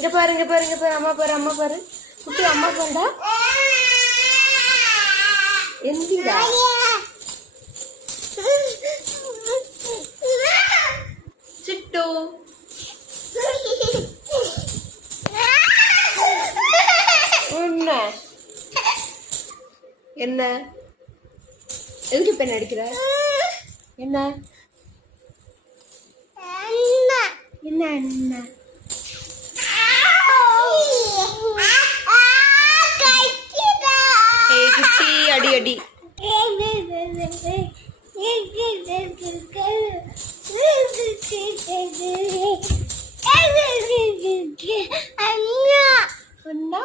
இங்க பாரு இங்க பாரு இங்க பாரு அம்மா பாரு அம்மா பாரு குட்டி அம்மா பாருடா எந்திடா சிட்டு என்ன எதுக்கு பெண் அடிக்கிற என்ன என்ன என்ன குட்டி அடி அடி அண்ணா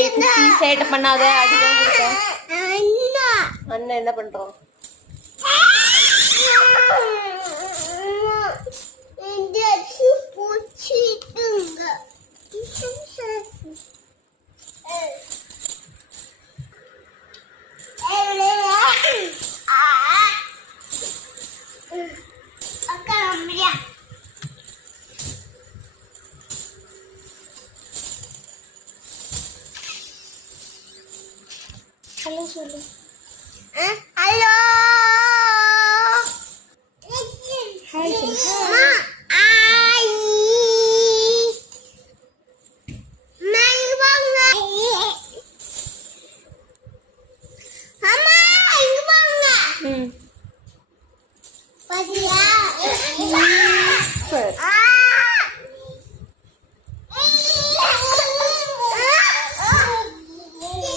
குட்டி சேட்டை பண்ணாத அடிதான் கொடுத்த அண்ணா என்ன பண்றோம் ஹலோ சொல்லு ஹலோ ஹாய் சொல்லு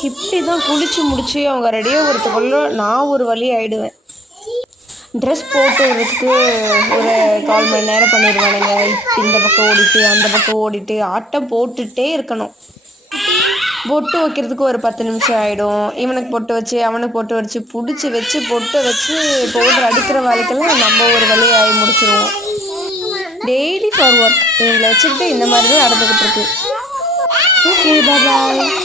இப்படி தான் குளிச்சு முடிச்சு அவங்க ரெடியாக வரத்துக்குள்ள நான் ஒரு வழி ஆகிடுவேன். ட்ரெஸ் போட்டு வரதுக்கு ஒரு 1/4 மணி நேரம் பண்ணிடுவானுங்க. இந்த பக்கம் ஓடிட்டு அந்த பக்கம் ஓடிட்டு ஆட்டம் போட்டுகிட்டே இருக்கணும். பொட்டு வைக்கிறதுக்கு ஒரு 10 நிமிஷம் ஆகிடும். இவனுக்கு பொட்டு வச்சு அவனுக்கு பொட்டு வச்சு பிடிச்சி வச்சு பொட்டு வச்சு பவுடர் அடிக்கிற வேலைக்கெல்லாம் நம்ம ஒரு வழி ஆகி முடிச்சிடுவோம். டெய்லி ஃபார் ஒர்க் இவங்களை வச்சுக்கிட்டு இந்த மாதிரி தான் நடந்துக்கிட்டு இருக்கு. Okay bye.